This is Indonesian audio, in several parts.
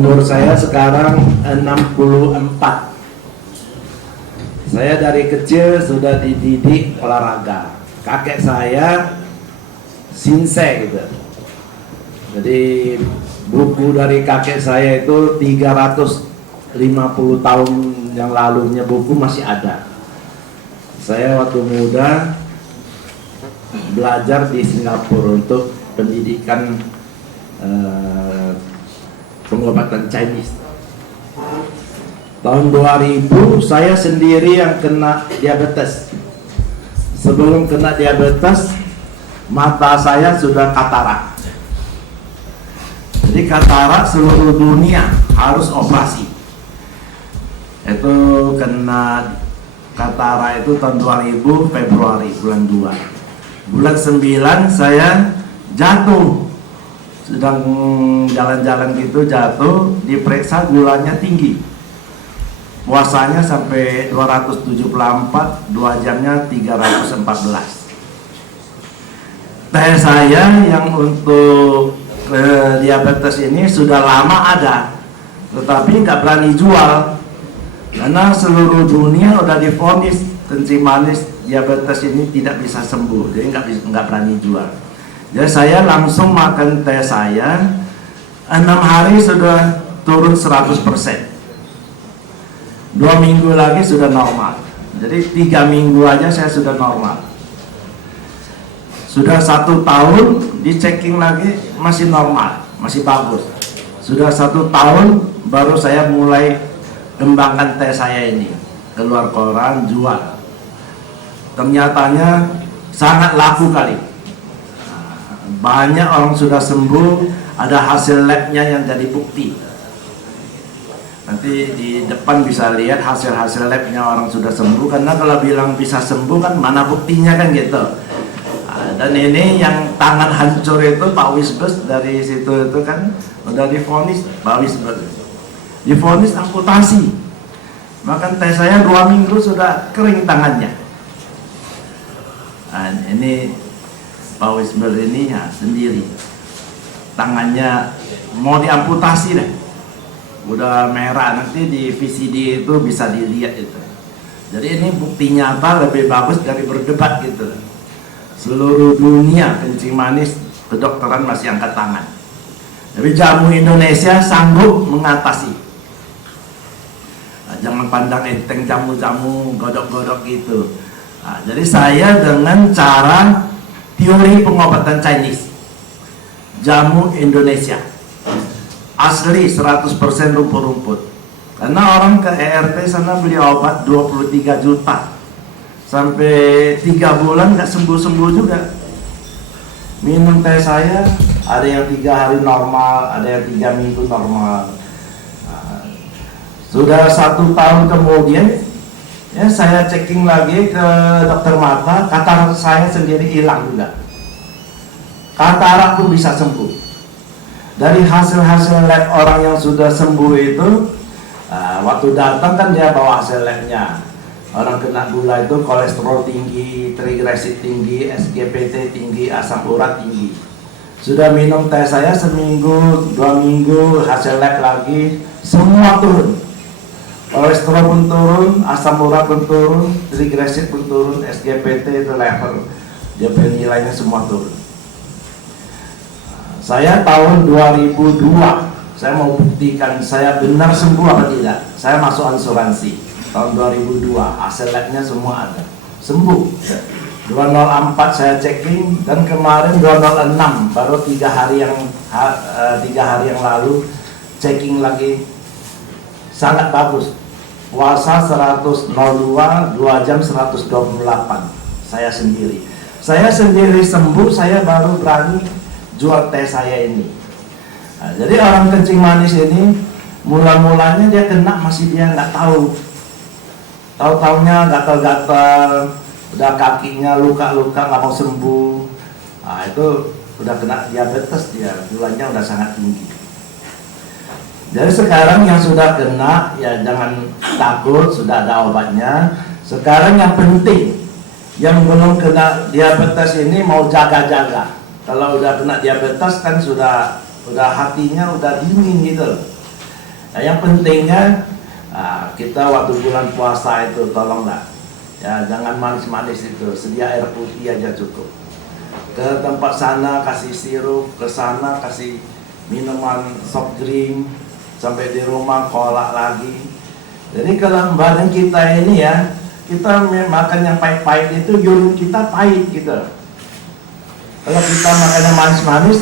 Umur saya sekarang 64. Saya dari kecil sudah dididik olahraga. Kakek saya Shinsei gitu. Jadi buku dari kakek saya itu 350 tahun yang lalunya buku masih ada. Saya waktu muda belajar di Singapura untuk pendidikan pengobatan Chinese. Tahun 2000 saya sendiri yang kena diabetes. Sebelum kena diabetes, mata saya sudah katarak. Jadi katarak seluruh dunia harus operasi. Itu kena katarak itu tahun 2000 Februari bulan 2. Bulan 9 saya jatuh. Sedang jalan-jalan gitu jatuh, diperiksa gulanya tinggi. Puasanya sampai 274, 2 jamnya 314. Teh saya yang untuk diabetes ini sudah lama ada, tetapi nggak berani jual karena seluruh dunia udah divonis kencing manis diabetes ini tidak bisa sembuh, jadi nggak berani jual. Jadi saya langsung makan teh saya, 6 hari sudah turun 100%. 2 minggu lagi sudah normal. Jadi 3 minggu aja saya sudah normal. Sudah 1 tahun di checking lagi masih normal, masih bagus. Sudah 1 tahun baru saya mulai kembangkan teh saya ini, keluar koran jual. Ternyatanya sangat laku kali. Banyak orang sudah sembuh, ada hasil labnya yang jadi bukti. Nanti di depan bisa lihat hasil-hasil labnya orang sudah sembuh, karena kalau bilang bisa sembuh kan mana buktinya kan gitu. Dan ini yang tangan hancur itu Pak Wisbes dari situ itu kan udah divonis Pak Wisbes, divonis amputasi. Makan teh saya 2 minggu sudah kering tangannya. Nah, ini Pak Wisbes ini ya sendiri tangannya mau diamputasi deh, udah merah, nanti di VCD itu bisa dilihat itu. Jadi ini bukti nyata lebih bagus dari berdebat gitu. Seluruh dunia kencing manis kedokteran masih angkat tangan, tapi jamu Indonesia sanggup mengatasi. Nah, jangan pandang enteng jamu-jamu godok-godok gitu. Nah, jadi saya dengan cara teori pengobatan Chinese, jamu Indonesia asli 100% rumput-rumput. Karena orang ke ERT sana beli obat 23 juta, sampai 3 bulan nggak sembuh-sembuh juga. Minum teh saya ada yang 3 hari normal, ada yang 3 minggu normal. Nah, sudah 1 tahun kemudian ya saya checking lagi ke dokter mata, katarak saya sendiri hilang juga. Katarak pun bisa sembuh. Dari hasil-hasil lab orang yang sudah sembuh itu, waktu datang kan dia bawa hasil labnya. Orang kena gula itu kolesterol tinggi, trigliserid tinggi, SGPT tinggi, asam urat tinggi. Sudah minum teh saya seminggu, 2 minggu, hasil lab lagi, semua turun. Kolesterol pun turun, asam urat pun turun, trigliserid pun turun, SGPT itu level, dia nilainya semua turun. Saya tahun 2002, saya mau buktikan saya benar sembuh apa tidak. Saya masuk asuransi tahun 2002, hasil labnya semua ada, sembuh. 204 saya checking, dan kemarin 206 baru 3 hari yang lalu checking lagi, sangat bagus. Puasa 102, 2 jam 128. Saya sendiri sembuh, saya baru berani jual teh saya ini. Nah, jadi orang kencing manis ini mula-mulanya dia kena masih dia nggak tahu. Tahu-taunya gatal-gatal, udah kakinya luka-luka nggak mau sembuh. Nah, itu udah kena diabetes, dia gulanya udah sangat tinggi. Jadi sekarang yang sudah kena ya jangan takut, sudah ada obatnya. Sekarang yang penting, yang belum kena diabetes ini mau jaga-jaga. Kalau udah kena diabetes kan sudah hatinya udah dingin gitu loh. Nah, yang pentingnya kita waktu bulan puasa itu tolonglah ya, jangan manis-manis itu, sedia air putih aja cukup. Ke tempat sana kasih sirup, ke sana kasih minuman soft drink, sampai di rumah kolak lagi. Jadi kalau badan kita ini ya, kita makan yang pahit-pahit itu, urine kita pahit gitu. Kalau kita makan yang manis-manis,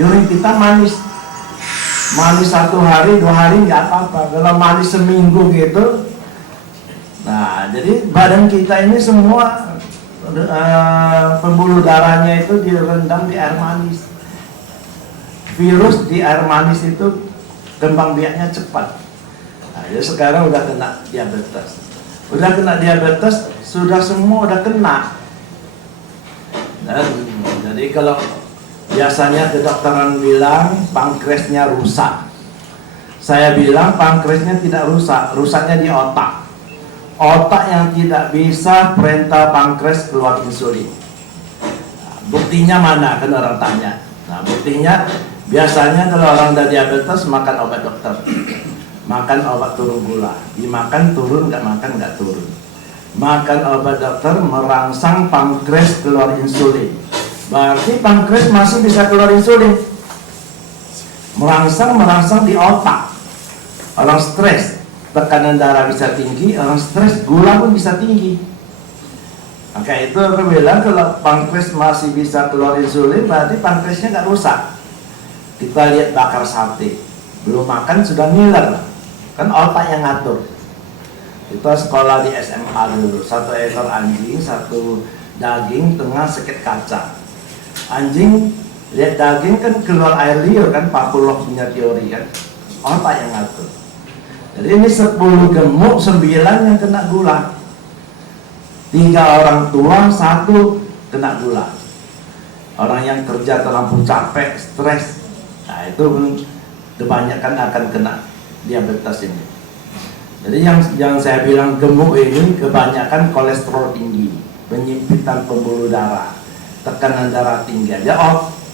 urine kita manis. Manis 1 hari, 2 hari nggak apa-apa. Kalau manis seminggu gitu, nah jadi badan kita ini semua pembuluh darahnya itu direndam di air manis. Virus di air manis itu kembang biaknya cepat. Nah, jadi sekarang udah kena diabetes. Udah kena diabetes, sudah semua udah kena. Dan jadi kalau biasanya kedokteran bilang pankreasnya rusak. Saya bilang pankreasnya tidak rusak, rusaknya di otak. Otak yang tidak bisa perintah pankreas keluar insulin. Nah, buktinya mana? Kan orang tanya. Nah, buktinya biasanya kalau orang udah diabetes makan obat dokter, makan obat turun gula, dimakan turun, nggak makan nggak turun. Makan obat dokter merangsang pankreas keluar insulin. Berarti pankreas masih bisa keluar insulin. Merangsang di otak. Orang stres, tekanan darah bisa tinggi, orang stres, gula pun bisa tinggi. Maka itu aku bilang kalau pankreas masih bisa keluar insulin, berarti pankreasnya nggak rusak. Kita lihat bakar sate, belum makan sudah ngiler, kan otak yang ngatur. Kita sekolah di SMA dulu, 1 ekor anjing, 1 daging, tengah seket kaca. Anjing lihat daging kan keluar air liur kan, Pavlov punya teori kan, otak yang ngatur. Jadi ini 10 gemuk, 9 yang kena gula. 3 orang tua, 1 kena gula. Orang yang kerja terlampau capek, stres, nah itu kebanyakan akan kena diabetes ini. Jadi yang saya bilang gemuk ini kebanyakan kolesterol tinggi, penyempitan pembuluh darah, tekanan darah tinggi. Ya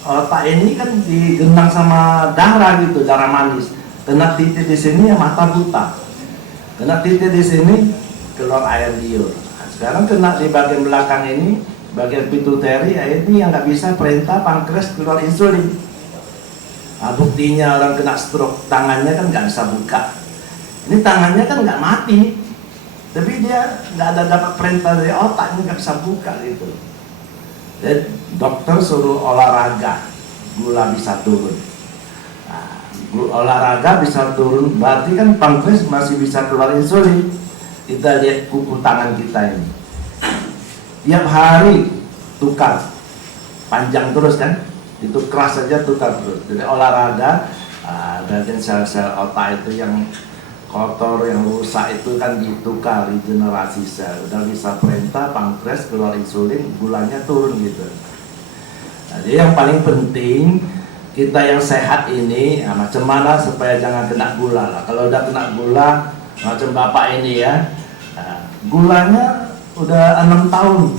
otak ini kan digenang sama darah gitu, darah manis. Kena titik di sini ya mata buta. Kena titik di sini keluar air liur. Nah, sekarang kena di bagian belakang ini, bagian pituitary, ini yang nggak bisa perintah pankreas keluar insulin. Nah, buktinya orang kena stroke, tangannya kan nggak bisa buka. Ini tangannya kan nggak mati, tapi dia nggak ada dapat perintah dari otak, ini nggak bisa buka gitu. Jadi dokter suruh olahraga, gula bisa turun. Nah, olahraga bisa turun, berarti kan pankreas masih bisa keluar insulin. Kita lihat kuku tangan kita ini, tiap hari tukar, panjang terus kan, itu keras saja tukar terus. Jadi olahraga, bagian sel-sel otak itu yang kotor, yang rusak itu kan ditukar, regenerasi sel, udah bisa perintah pankreas keluar insulin, gulanya turun gitu. Jadi yang paling penting kita yang sehat ini, macam mana supaya jangan kena gula lah. Kalau udah kena gula, macam bapak ini ya, gulanya udah 6 tahun,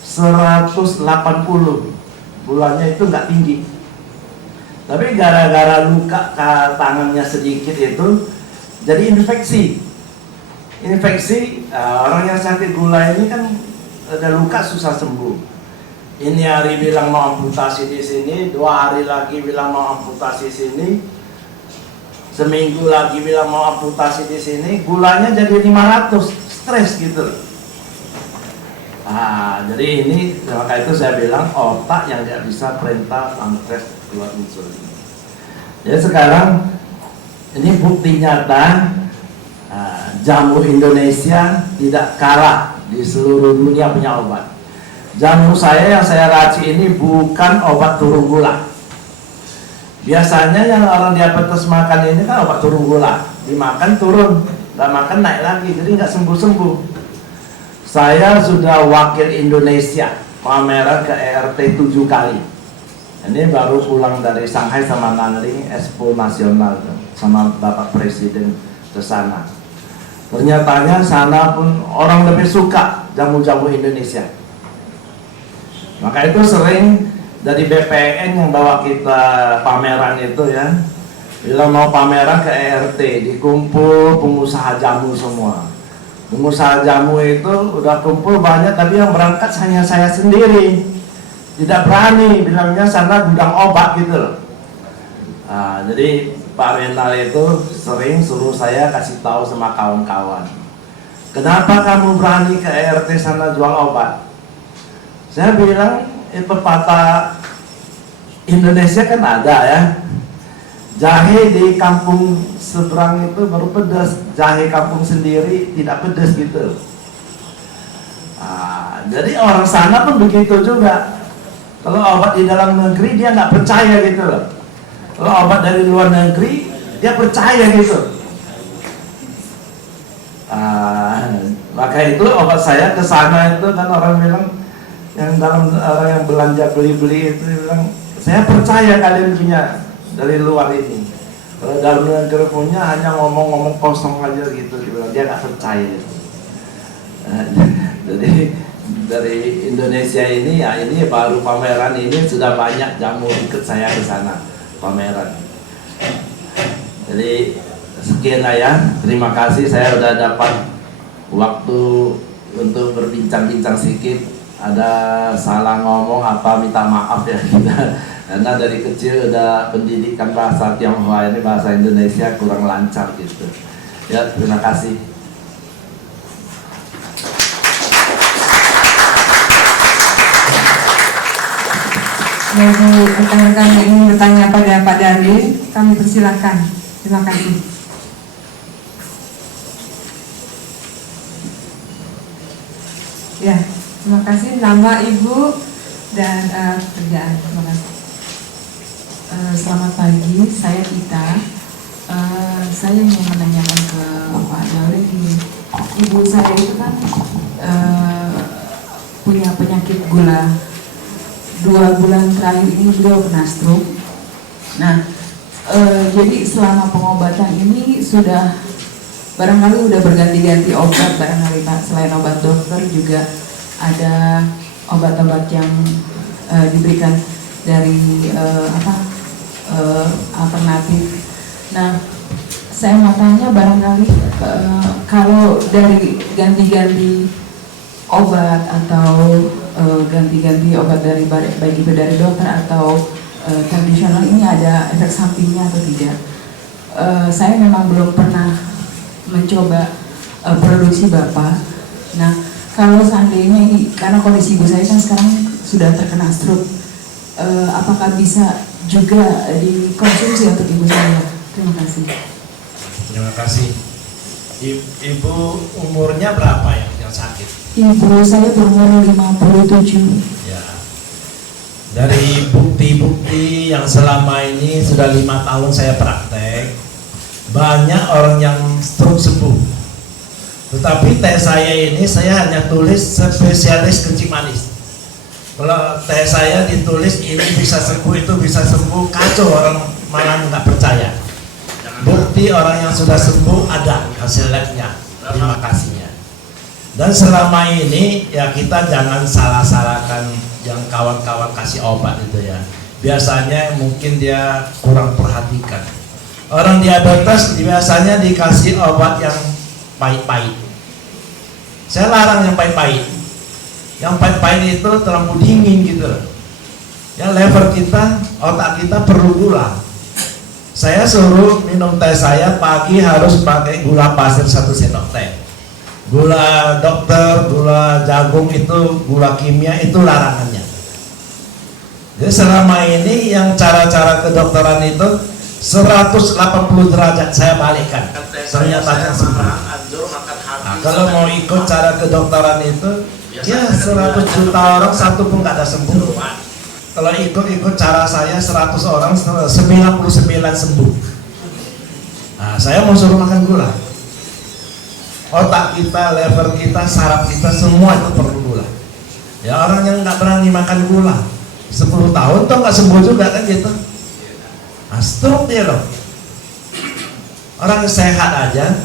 180, gulanya itu nggak tinggi. Tapi gara-gara luka ke tangannya sedikit itu, jadi infeksi. Orang yang sakit gula ini kan ada luka susah sembuh. Ini hari bilang mau amputasi di sini, 2 hari lagi bilang mau amputasi sini, seminggu lagi bilang mau amputasi di sini, gulanya jadi 500, stres gitu. Jadi ini maka itu saya bilang otak yang nggak bisa perintah pankreas keluar insulin. Jadi sekarang ini bukti nyata, jamu Indonesia tidak kalah di seluruh dunia punya obat. Jamu saya yang saya racik ini bukan obat turun gula. Biasanya yang orang diabetes makan ini kan obat turun gula, dimakan turun, nggak makan naik lagi, jadi nggak sembuh-sembuh. Saya sudah wakil Indonesia pameran ke ERT 7 kali. Ini baru pulang dari Shanghai sama Nanling, Expo Nasional sama Bapak Presiden ke sana. Ternyata sana pun orang lebih suka jamu-jamu Indonesia. Maka itu sering dari BPN yang bawa kita pameran itu ya, Bila mau pameran ke ERT, dikumpul pengusaha jamu semua. Pengusaha jamu itu udah kumpul banyak, tapi yang berangkat hanya saya sendiri. Tidak berani, bilangnya sana gudang obat gitu loh. Nah, jadi Pak Renal itu sering suruh saya kasih tahu sama kawan-kawan. Kenapa kamu berani ke ERT sana jual obat? Saya bilang, pepatah Indonesia kan ada ya. Jahe di kampung seberang itu baru pedas, jahe kampung sendiri tidak pedas gitu. Nah, jadi orang sana pun begitu juga. Kalau obat di dalam negeri dia nggak percaya gitu loh. Kalau obat dari luar negeri dia percaya gitu. Maka itu obat saya ke sana itu kan orang bilang, yang dalam orang yang belanja beli-beli itu bilang, saya percaya kalian punya dari luar ini. Kalau dalam negeri punya hanya ngomong-ngomong kosong aja gitu, dia nggak percaya. Jadi dari Indonesia ini ya, ini baru pameran ini sudah banyak jamu ikut saya ke sana pameran. Jadi sekian ya, terima kasih saya udah dapat waktu untuk berbincang-bincang sedikit. Ada salah ngomong apa minta maaf ya. Karena dari kecil udah pendidikan bahasa Tionghoa, ini bahasa Indonesia kurang lancar gitu. Ya, terima kasih. Bagi rekan-rekan yang ingin bertanya pada Pak Darwin, kami persilahkan. Terima kasih. Ya, terima kasih. Nama, Ibu, dan pekerjaan. Terima kasih. Selamat pagi, saya Tita. Saya ingin menanyakan ke Pak Darwin ini. Ibu saya itu kan punya penyakit gula. 2 bulan terakhir ini beliau kena stroke. Nah, jadi selama pengobatan ini sudah barangkali udah berganti-ganti obat, barangkali Pak, selain obat dokter juga ada obat-obat yang diberikan dari alternatif. Nah, saya mau tanya barangkali kalau dari ganti-ganti obat atau ganti-ganti obat dari baik itu dari dokter atau tradisional ini ada efek sampingnya atau tidak? Saya memang belum pernah mencoba produksi Bapak. Nah, kalau seandainya ini, karena kondisi ibu saya kan sekarang sudah terkena stroke, apakah bisa juga dikonsumsi untuk ibu saya? Terima kasih. Terima kasih. Ibu umurnya berapa yang sakit? Ibu saya berumur 57. Ya. Dari bukti-bukti yang selama ini sudah 5 tahun saya praktek, banyak orang yang stroke sembuh. Tetapi teh saya ini saya hanya tulis spesialis kencing manis. Kalau teh saya ditulis ini bisa sembuh, itu bisa sembuh, kacau, orang malah nggak percaya. Bukti orang yang sudah sembuh ada hasil labnya. Terima kasihnya. Dan selama ini ya kita jangan salah-salahkan yang kawan-kawan kasih obat itu ya. Biasanya mungkin dia kurang perhatikan. Orang diabetes biasanya dikasih obat yang pahit-pahit. Saya larang yang pahit-pahit. Yang pahit-pahit itu terlalu dingin gitu. Ya, lever kita, otak kita perlu gula. Saya suruh minum teh saya pagi harus pakai gula pasir 1 sendok teh. Gula dokter, gula jagung itu, gula kimia itu larangannya. Jadi selama ini yang cara-cara kedokteran itu 180 derajat saya balikkan. Ternyata sembuh. Nah, kalau mau ikut cara kedokteran itu, ya 100 juta orang satu pun nggak ada sembuh. Kalau ikut cara saya 100 orang 99 sembuh. Nah, saya mau suruh makan gula. Otak kita, lever kita, saraf kita semua itu perlu gula. Ya, orang yang nggak berani makan gula 10 tahun tuh nggak sembuh juga kan gitu. Nah, stroke dia loh. Orang sehat aja,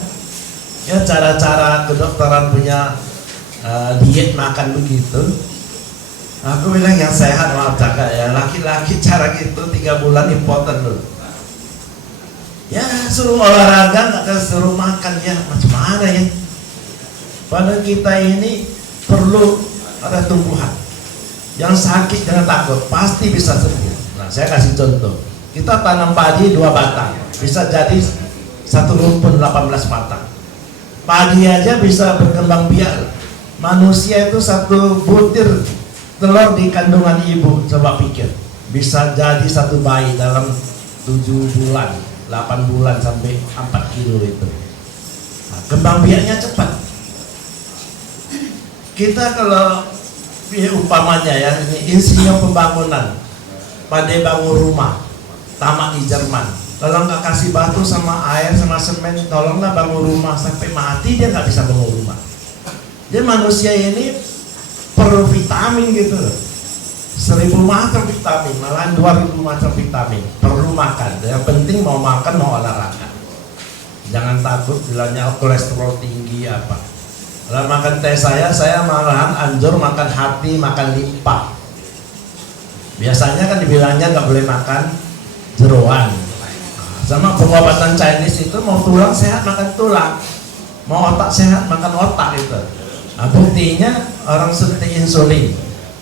ya cara-cara kedokteran punya diet makan begitu. Aku bilang yang sehat, maaf cakap ya, laki-laki cara gitu 3 bulan impoten dulu. Ya suruh olahraga nggak suruh makan, ya macam mana ya. Padahal kita ini perlu ada tumbuhan. Yang sakit jangan takut, pasti bisa sembuh. Nah, saya kasih contoh. Kita tanam padi 2 batang, bisa jadi satu rumpun 18 batang. Padi aja bisa berkembang biak. Manusia itu satu butir telur di kandungan ibu, coba pikir. Bisa jadi satu bayi dalam 7 bulan, 8 bulan sampai 4 kilo itu. Nah, kembang biaknya cepat. Kita kalau ya, umpamanya ya, ini insinyur pembangunan, pada bangun rumah, tamak di Jerman, kalau nggak kasih batu sama air sama semen, tolonglah bangun rumah sampai mati dia nggak bisa bangun rumah. Jadi manusia ini perlu vitamin gitu loh. 1000 macam vitamin, malahan 2000 macam vitamin. Perlu makan. Yang penting mau makan, mau olahraga. Jangan takut bilangnya kolesterol tinggi apa. Kalau makan teh saya malahan anjur makan hati, makan limpa. Biasanya kan dibilangnya nggak boleh makan jeroan. Sama pengobatan Chinese itu mau tulang sehat makan tulang, mau otak sehat makan otak itu. Nah, buktinya orang suntik insulin,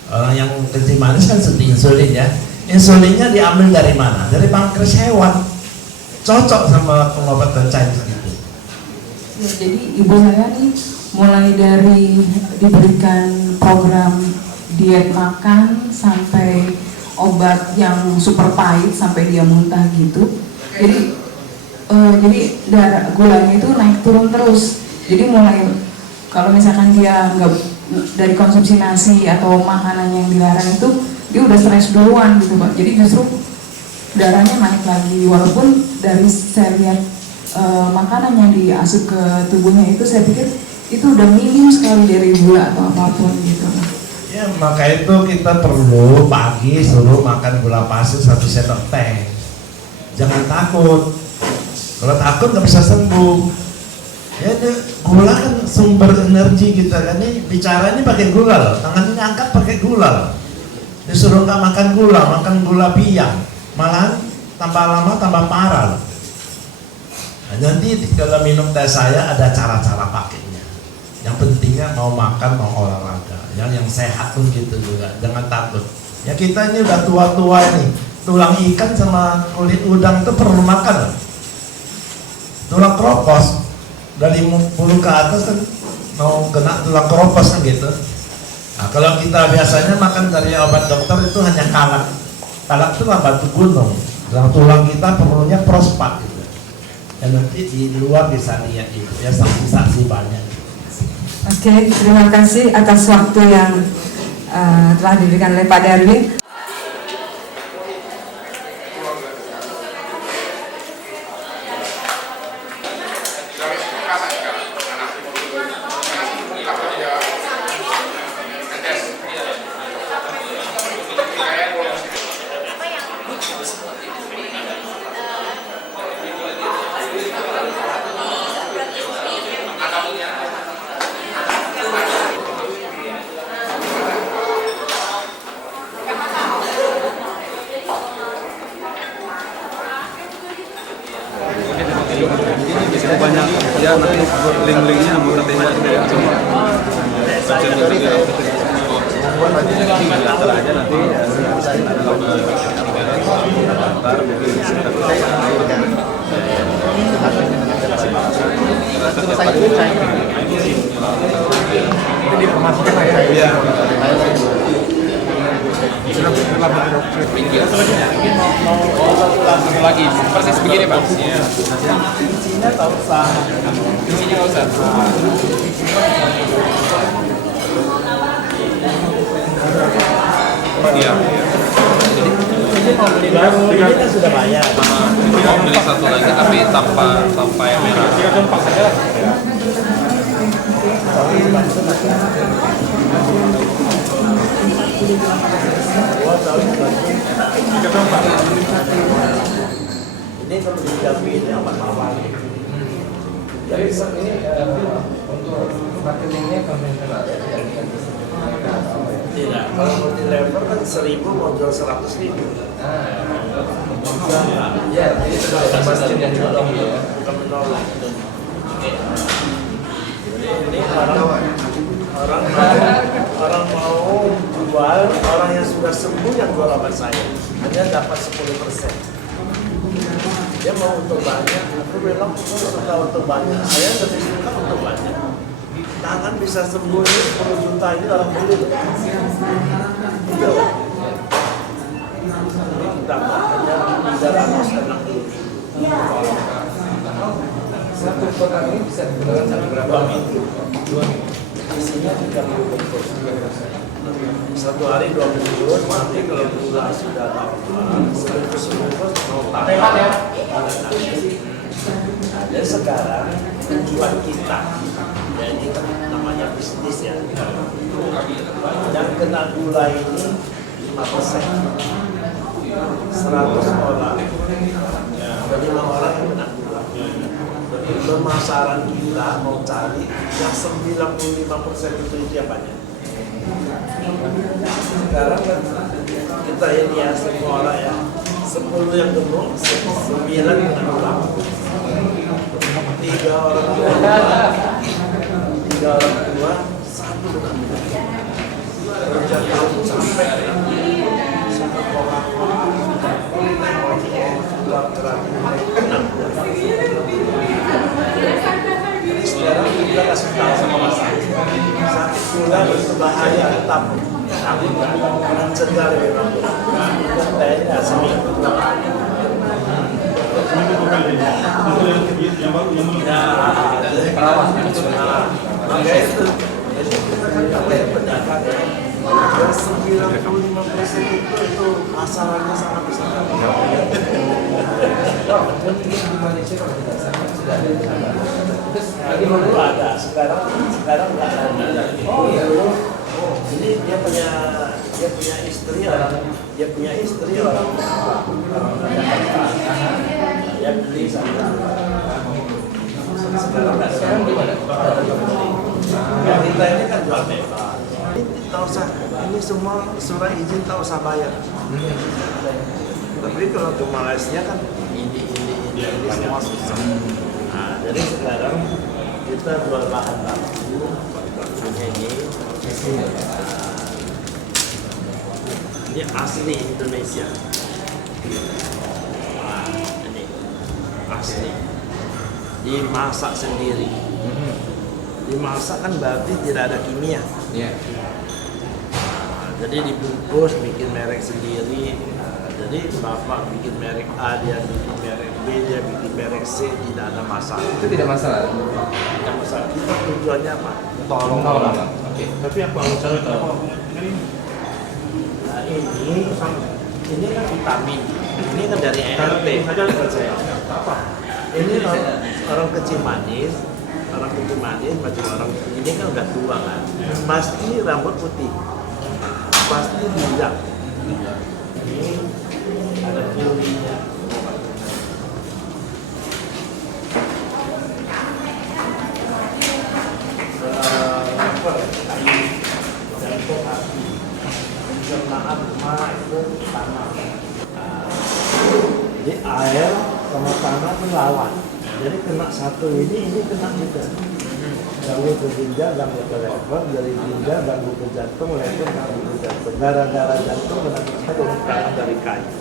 orang yang kencing manis kan suntik insulin ya. Insulinnya diambil dari mana? Dari pankreas hewan. Cocok sama pengobatan Chinese itu. Ya, jadi ibu saya nih mulai dari diberikan program diet makan sampai obat yang super pahit sampai dia muntah gitu. Jadi darah gulanya itu naik turun terus. Jadi mulai kalau misalkan dia nggak dari konsumsi nasi atau makanan yang dilarang itu, dia udah stres duluan gitu Pak. Jadi justru darahnya naik lagi, walaupun dari saya lihat makanan yang diasup ke tubuhnya itu, saya pikir itu udah minim sekali dari gula atau apapun gitu. Ya maka itu kita perlu pagi suruh makan gula pasir 1 sendok teh. Jangan takut. Kalau takut nggak bisa sembuh. Ya gula kan sumber energi kita kan, ini bicara ini pakai gula loh, tangan ini angkat pakai gula loh. Disuruh nggak makan gula biang, malahan tambah lama tambah parah loh. Nah, nanti kalau minum teh saya ada cara-cara pakainya. Yang pentingnya mau makan mau olahraga, yang sehat pun gitu juga, jangan takut. Ya kita ini udah tua-tua ini, tulang ikan sama kulit udang itu perlu makan loh. Tulang kropos dari mulut ke atas kan mau kena tulang kropos kan gitu. Nah kalau kita biasanya makan dari obat dokter itu hanya kalak. Kalak itu lah batu gunung. Tulang kita perlunya prospat gitu. Dan nanti di luar bisa lihat itu ya, saksi-saksi banyak. Oke, terima kasih atas waktu yang telah diberikan oleh Pak Darwin. Banyak ya, nanti link-linknya mau terima semua. Aja nanti mau lagi persis begini Pak. Isinya tak usah. Isinya nggak usah. Iya. Ini kan sudah bayar. Mau beli satu lagi tapi tanpa yang merah. Ini kalau dijamin ini aman-aman. Jadi ini untuk marketingnya konvensional. Tidak, kalau multi level kan 1000 mau jual 100.000. Ya, itu masjid yang ditolong ya. bukan menolak. Ini orang mau jual, orang yang sudah sembuh yang jual obat saya hanya dapat 10%. Dia mau untuk banyak, aku bilang aku suka untuk banyak, saya lebih suka untuk banyak. Tangan bisa sembuh ini 10 juta ini dalam beli loh. Itu. Ini kita hanya 360. Satu kotak ini bisa digunakan sampai berapa minggu? 2 minggu. Isinya 30 bungkus. Satu hari 2 bungkus, nanti kalau gula sudah normal, sebungkus mau tambah. Dan sekarang tujuan kita, jadi namanya bisnis ya. Yang kena gula ini 5%. 100 orang, ada 5 orang yang kena gula. Pemasaran kita mau cari yang 95% itu siapanya. Sekarang kan kita ini ya semua orang ya 10 yang gemuk, 9 yang gula. 3 orang tua, 1 kena gula. Kerja tahun sampai sama Coca-Cola, jadi sekarang kita kasih tahu sama masyarakat sakit gula berbahaya tetap mencegah lebih bagus. Kita ini seminggu 2 kali. Perawat. Makanya itu kita kan pakai pedagang ya. Dan 95% itu masalahnya sangat besar. Mungkin di Malaysia kalau tidak salah sudah ada di sana. Terus lagi Dulu ada, sekarang nggak ada. Oh iya. Jadi dia punya istri orang Jakarta. Dia beli sama. Sekarang di mana? Ya, kita ini kan jual bebas. Ini tak usah, ini semua surat izin tak usah bayar. Tapi kalau ke Malaysia kan ini semua susah. Nah, jadi sekarang kita jual bahan baku, ini asli Indonesia. Nah, ini asli, dimasak sendiri. Dimasak kan berarti tidak ada kimia. Iya. Nah, jadi dibungkus, bikin merek sendiri. Nah, jadi bapak bikin merek A, dia bikin merek B, dia bikin merek C, tidak ada masalah. Itu tidak masalah. Tidak masalah. Kita tujuannya apa? Tolong. Oke. Tapi apa alasannya kenapa? Nah, ini kan vitamin. Ini kan dari ART. Ini orang kecil manis. Orang putih manis macam orang ini kan udah tua kan, pasti rambut putih, pasti bijak. Ini ada purinya. Kayu jantung hati, pencernaan emak itu tanah. Jadi air sama tanah itu lawan. Jadi kena satu ini kena juga. Ganggu ke ginjal, ganggu ke lever, dari ginjal ganggu ke jantung, lever ganggu ke jantung. Gara-gara jantung kena bisa tanah dari kayu.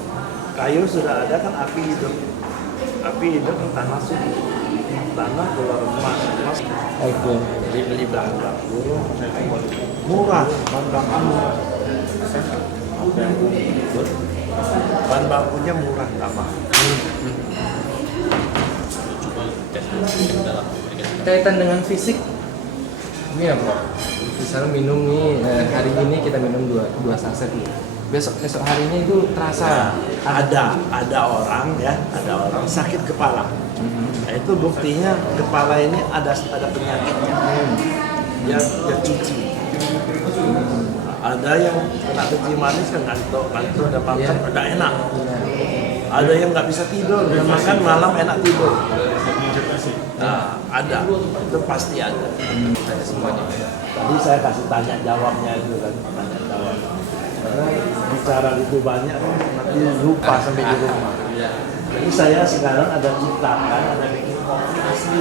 Kayu sudah ada kan api hidup. Api hidup tanah suci. Tanah keluar emas. Oke. Jadi beli bahan baku murah, bahan baku murah. Bahan bakunya murah, nggak mahal. Kaitan dengan fisik ini ya Bro, misalnya minum nih hari ini kita minum dua saset nih, besok harinya itu terasa ada orang sakit kepala. Nah, itu buktinya kepala ini ada penyakitnya. Dia cuci. Ada yang kena kencing manis kan ngantuk udah makan udah enak. Ada yang nggak bisa tidur, udah makan malam enak tidur. Nah, ada, itu pasti ada. ada semuanya. Tadi saya kasih tanya jawabnya itu kan, tanya jawab. Karena bicara itu banyak, nanti lupa sampai di rumah. Jadi saya sekarang ada ciptakan, ada bikin kopi asli.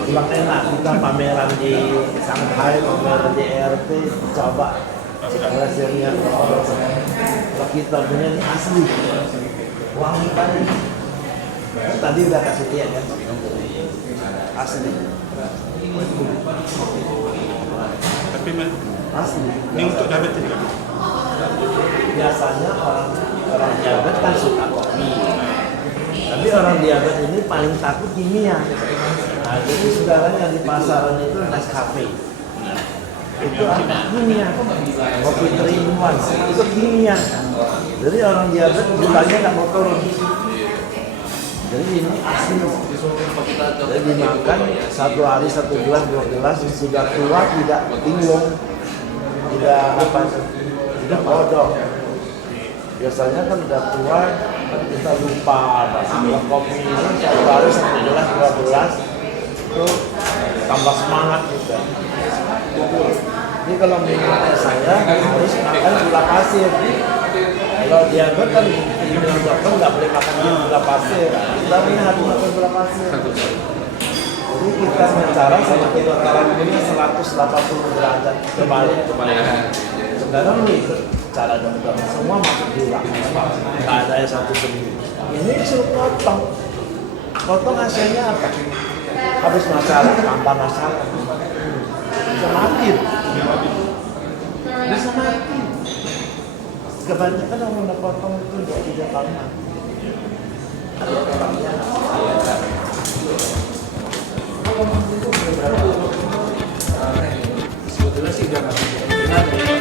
Kurang enak, kita pameran di Shanghai, pameran di ERT, coba hasilnya. Kalau kita punya ini asli, wangi tadi. Tadi udah kasih lihat kan, asli. Tapi Asli. ini untuk diabetes juga. Biasanya orang diabetes kan suka kopi. Tapi orang diabetes ini paling takut kimia. Nah, jadi sekarang yang di pasaran itu Nescafe. Itu apa? Kimia. Kopi 3-in-1 itu kimia. Jadi orang diabetes gulanya nggak mau turun. Jadi ini asli. Jadi dimakan 1 hari 1 gelas 2 gelas, sudah tua tidak bingung, tidak apa, tidak bodoh. Biasanya kan udah tua kita lupa. Kalau kopi ini 1 hari 1 gelas 2 gelas itu tambah semangat gitu. Jadi kalau minum saya harus makan gula pasir. Kalau diabetes kan bilang dokter nggak boleh makan gula pasir. Kita ini harus makan gula pasir. Jadi kita bicara sama kedokteran ini 180 derajat kebalik. Sekarang nih cara dokter semua masuk gula, nggak ada yang satu sendiri. Ini suruh potong hasilnya apa? Habis masalah, tambah masalah, bisa mati. Bisa mati. Kebanyakan orang udah potong itu 2-3 tahun mati. Ada orangnya. Sebetulnya sih udah nggak